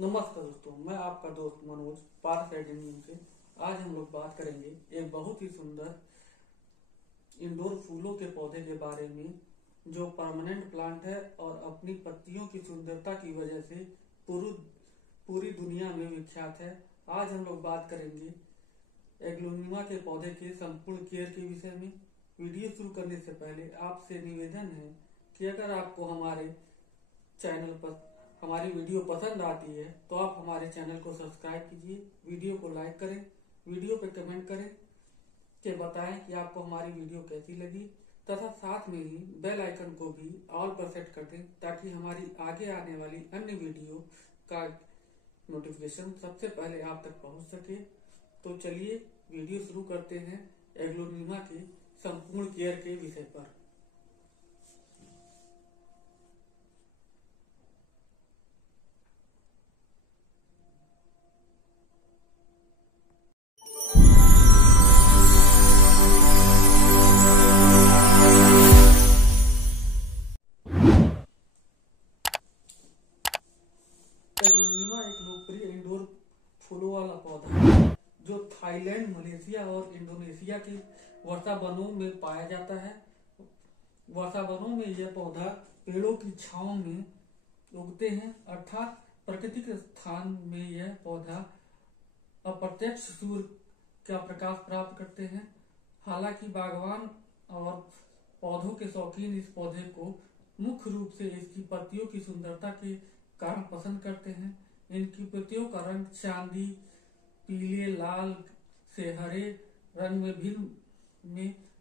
नमस्कार दोस्तों, मैं आपका दोस्त मनोज पार्क गार्डनिंग से। आज हम लोग बात करेंगे एक बहुत ही सुंदर इंडोर फूलों के पौधे के बारे में जो परमानेंट प्लांट है और अपनी पत्तियों की सुंदरता की वजह से पूरी पूरी दुनिया में विख्यात है। आज हम लोग बात करेंगे एग्लोनिमा के पौधे के संपूर्ण केयर के विषय में। वीडियो शुरू करने से पहले आपसे निवेदन है कि अगर आपको हमारे चैनल पर हमारी वीडियो पसंद आती है तो आप हमारे चैनल को सब्सक्राइब कीजिए, वीडियो को लाइक करें, वीडियो पे कमेंट करें कि बताएं कि आपको हमारी वीडियो कैसी लगी, तथा साथ में ही बेल आइकन को भी ऑल पर सेट कर दें ताकि हमारी आगे आने वाली अन्य वीडियो का नोटिफिकेशन सबसे पहले आप तक पहुंच सके। तो चलिए वीडियो शुरू करते हैं एग्लोनिमा के संपूर्ण केयर के विषय पर। एग्लोनिमा एक लोकप्रिय इंडोर फूलों वाला पौधा है जो थाईलैंड, मलेशिया और इंडोनेशिया के वर्षा वनों में पाया जाता है। वर्षा वनों में यह पौधा पेड़ों की छांव में उगते हैं, अर्थात प्राकृतिक स्थान में यह पौधा अप्रत्यक्ष सूर्य का प्रकाश प्राप्त करते हैं। हालांकि बागवान और पौधों के शौकीन इस पौधे को मुख्य रूप से इसकी पत्तियों की सुंदरता के कारण पसंद करते हैं। इनकी पत्तियों का रंग चांदी, पीले, लाल से हरे रंग में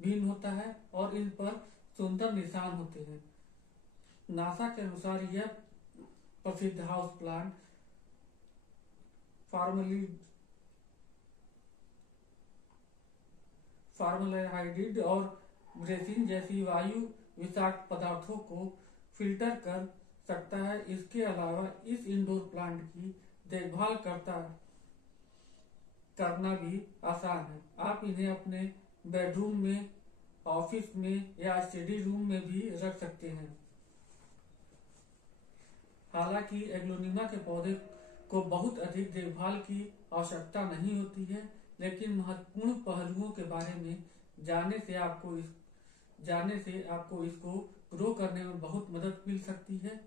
भिन्न होता है और इन पर सुंदर निशान होते हैं। नासा के अनुसार यह प्रसिद्ध हाउस प्लांट फॉर्मलडिहाइड और ग्रेसिन जैसी वायु विषाक्त पदार्थों को फिल्टर कर सकता है। इसके अलावा इस इंडोर प्लांट की देखभाल करना भी आसान है। आप इन्हें अपने बेडरूम में, ऑफिस में या स्टडी रूम में भी रख सकते हैं। हालांकि एग्लोनिमा के पौधे को बहुत अधिक देखभाल की आवश्यकता नहीं होती है, लेकिन महत्वपूर्ण पहलुओं के बारे में जानने से आपको इसको ग्रो करने में बहुत मदद मिल सकती है।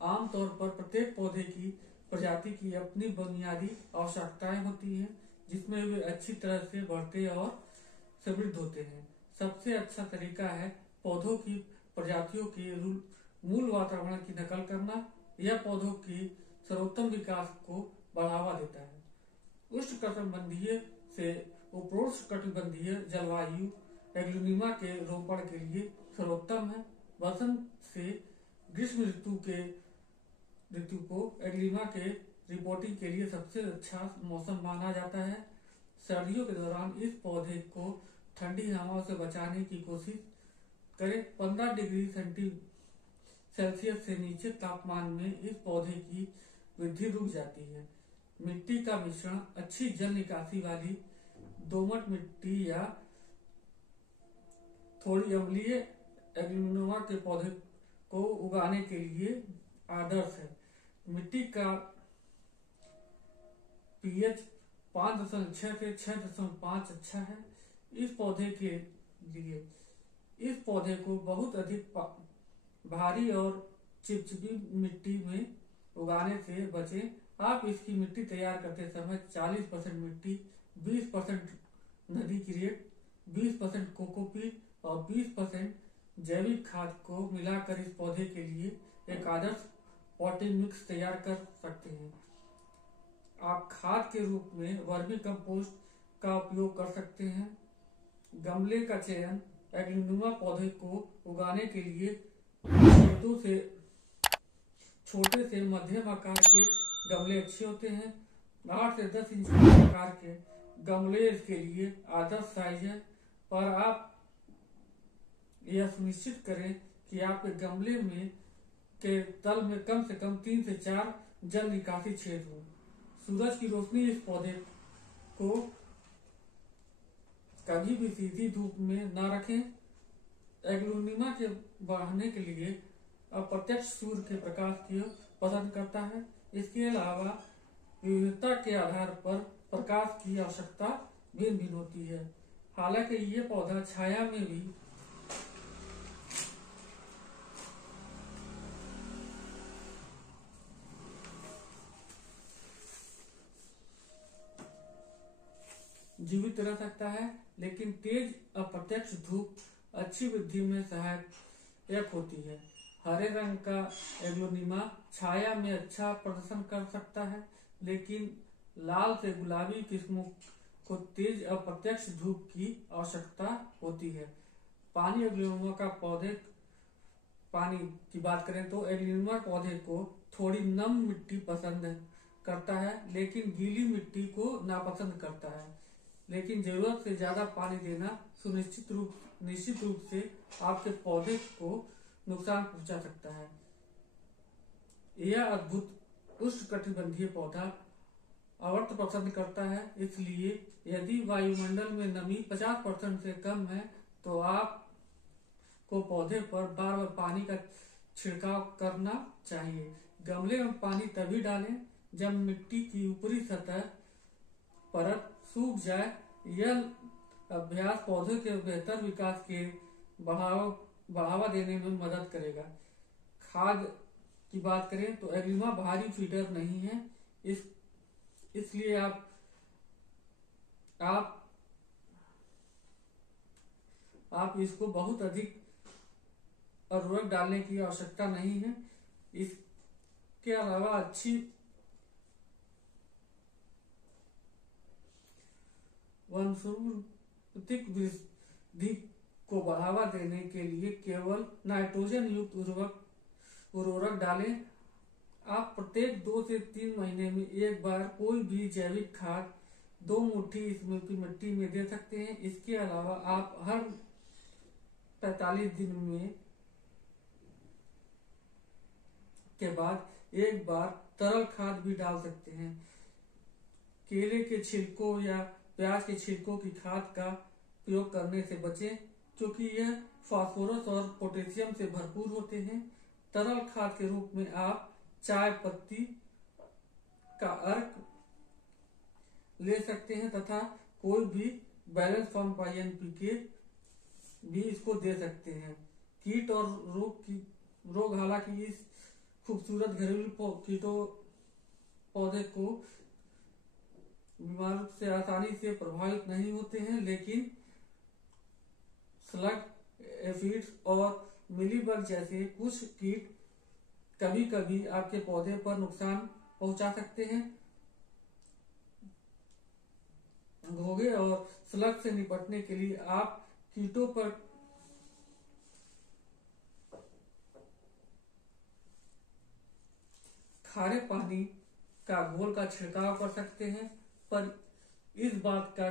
आमतौर पर प्रत्येक पौधे की प्रजाति की अपनी बुनियादी आवश्यकताएं होती हैं, जिसमें वे अच्छी तरह से बढ़ते और समृद्ध होते हैं। सबसे अच्छा तरीका है पौधों की प्रजातियों के मूल वातावरण की नकल करना। यह पौधों की सर्वोत्तम विकास को बढ़ावा देता है। उष्णकटिबंधीय से उपोष्णकटिबंधीय जलवायु एग्लोनिमा के रोपण के लिए सर्वोत्तम है। वसंत से ग्रीष्म ऋतु को एग्लोनिमा के रिपोर्टिंग के लिए सबसे अच्छा मौसम माना जाता है। सर्दियों के दौरान इस पौधे को ठंडी हवाओं से बचाने की कोशिश करें। 15 डिग्री सेल्सियस से नीचे तापमान में इस पौधे की वृद्धि रुक जाती है। मिट्टी का मिश्रण अच्छी जल निकासी वाली दोमट मिट्टी या थोड़ी अम्लीय एग्लोनिमा के पौधे को उगाने के लिए आदर्श है। मिट्टी का पीएच 5.6 से 6.5 अच्छा है। इस पौधे के लिए इस पौधे को बहुत अधिक भारी और चिपचिपी मिट्टी में उगाने से बचें। आप इसकी मिट्टी तैयार करते समय 40% मिट्टी, 20% नदी की रेत, 20% कोकोपीट और 20% जैविक खाद को मिलाकर इस पौधे के लिए एक आदर्श पॉटिंग मिक्स तैयार कर सकते हैं। आप खाद के रूप में वर्मी कंपोस्ट का उपयोग कर सकते हैं। गमले का चयन एग्लोनिमा पौधे को उगाने के लिए छोटे से मध्यम आकार के गमले अच्छे होते हैं। 8 से 10 इंच के आकार के गमले इसके लिए आदर्श साइज है, पर आप यह सुनिश्चित करें कि आपके गमले में के तल में कम से कम 3 से 4 जल निकासी छेद हो। सूरज की रोशनी इस पौधे को कभी भी सीधी धूप में न रखें। एग्लोनिमा के बढ़ने के लिए अप्रत्यक्ष सूर्य के प्रकाश की पसंद करता है। इसके अलावा विविधता के आधार पर प्रकाश की आवश्यकता भिन्न भिन्न होती है। हालांकि ये पौधा छाया में भी जीवित रह सकता है, लेकिन तेज अप्रत्यक्ष धूप अच्छी वृद्धि में सहायक होती है। हरे रंग का एग्लोनिमा छाया में अच्छा प्रदर्शन कर सकता है, लेकिन लाल से गुलाबी किस्मों को तेज अप्रत्यक्ष धूप की आवश्यकता होती है। पानी एग्लोनिमा का पौधे पानी की बात करें तो एग्लोनिमा पौधे को थोड़ी नम मिट्टी पसंद करता है, लेकिन गीली मिट्टी को नापसंद करता है। लेकिन जरूरत से ज्यादा पानी देना निश्चित रूप से आपके पौधे को नुकसान पहुंचा सकता है। यह अद्भुत उष्णकटिबंधीय पौधा आवर्त पसंद करता है, इसलिए यदि वायुमंडल में नमी 50% से कम है तो आपको पौधे पर बार बार पानी का छिड़काव करना चाहिए। गमले में पानी तभी डालें जब मिट्टी की ऊपरी सतह परत सूख जाए। यह अभ्यास पौधे के बेहतर विकास के बढ़ावा देने में मदद करेगा। खाद की बात करें तो एग्लोनिमा भारी फीडर नहीं है, इसलिए आप इसको बहुत अधिक उर्वरक डालने की आवश्यकता नहीं है। इसके अलावा अच्छी वनस्पतिक वृद्धि को बढ़ावा देने के लिए केवल नाइट्रोजन युक्त उर्वरक डालें। आप प्रत्येक 2 से 3 महीने में एक बार कोई भी जैविक खाद 2 मुट्ठी इसमें की मिट्टी में दे सकते हैं। इसके अलावा आप हर 45 दिन में के बाद एक बार तरल खाद भी डाल सकते हैं। केले के छिलकों या प्याज के छिलकों की खाद का प्रयोग करने से बचें, क्योंकि यह फास्फोरस और पोटेशियम से भरपूर होते हैं। तरल खाद के रूप में आप चाय पत्ती का अर्क ले सकते हैं तथा कोई भी बैलेंस फॉर्म का NPK भी इसको दे सकते हैं। कीट और रोग हालांकि इस खूबसूरत घरेलू कीटों पौधे को बीमारी से आसानी से प्रभावित नहीं होते हैं, लेकिन स्लग, एफिड्स और मिलीबग जैसे कुछ कीट कभी कभी आपके पौधे पर नुकसान पहुंचा सकते हैं। घोंघे और स्लग से निपटने के लिए आप कीटों पर खारे पानी का घोल का छिड़काव कर सकते हैं, पर इस बात का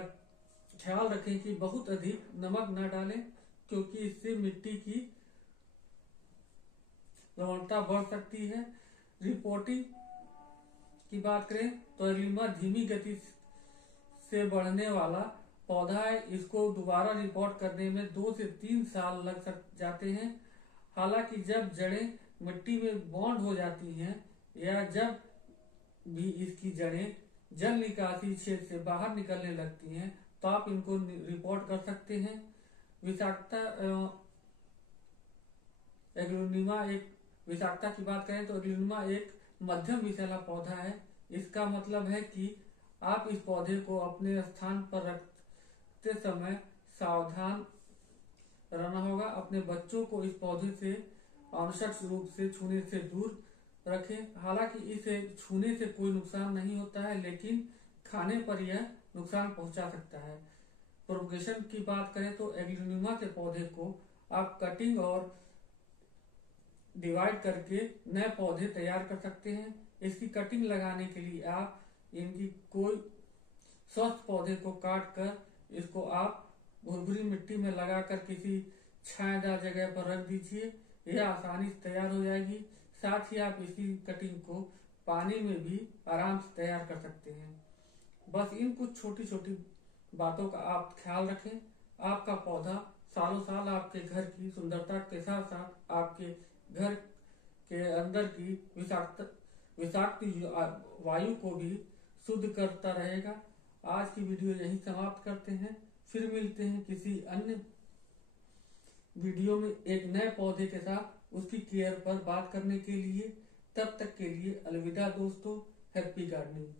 ख्याल रखें कि बहुत अधिक नमक न डालें, क्योंकि इससे मिट्टी की लवणता बढ़ सकती है। रिपोर्टिंग की बात करें तो एग्लोनिमा धीमी गति से बढ़ने वाला पौधा है। इसको दोबारा रिपोर्ट करने में 2 से 3 साल लग जाते हैं। हालांकि जब जड़ें मिट्टी में बॉन्ड हो जाती हैं या जब भी इसकी जड़ें जल निकासी क्षेत्र से बाहर निकलने लगती हैं तो आप इनको रिपोर्ट कर सकते हैं। विषाक्तता की बात करें तो एग्लोनिमा एक मध्यम विषैला पौधा है। इसका मतलब है कि आप इस पौधे को अपने स्थान पर रखते समय सावधान रहना होगा। अपने बच्चों को इस पौधे से आवश्यक रूप से छूने से दूर रखें। हालांकि इसे छूने से कोई नुकसान नहीं होता है, लेकिन खाने पर यह नुकसान पहुंचा सकता है। प्रोपगेशन की बात करें तो एग्लोनिमा के पौधे को आप कटिंग और डिवाइड करके नए पौधे तैयार कर सकते हैं। इसकी कटिंग लगाने के लिए आप इनकी कोई स्वस्थ पौधे को काट कर इसको आप भुरभुरी मिट्टी में लगाकर किसी छायादार जगह पर रख दीजिए। यह आसानी से तैयार हो जाएगी। साथ ही आप इसी कटिंग को पानी में भी आराम से तैयार कर सकते हैं। बस इन कुछ छोटी छोटी बातों का आप ख्याल रखें। आपका पौधा सालों साल आपके घर की सुंदरता के साथ साथ आपके घर के अंदर की विषाक्त वायु को भी शुद्ध करता रहेगा। आज की वीडियो यहीं समाप्त करते हैं, फिर मिलते हैं किसी अन्य वीडियो में एक नए पौधे के साथ उसकी केयर पर बात करने के लिए। तब तक के लिए अलविदा दोस्तों, हैप्पी गार्डनिंग।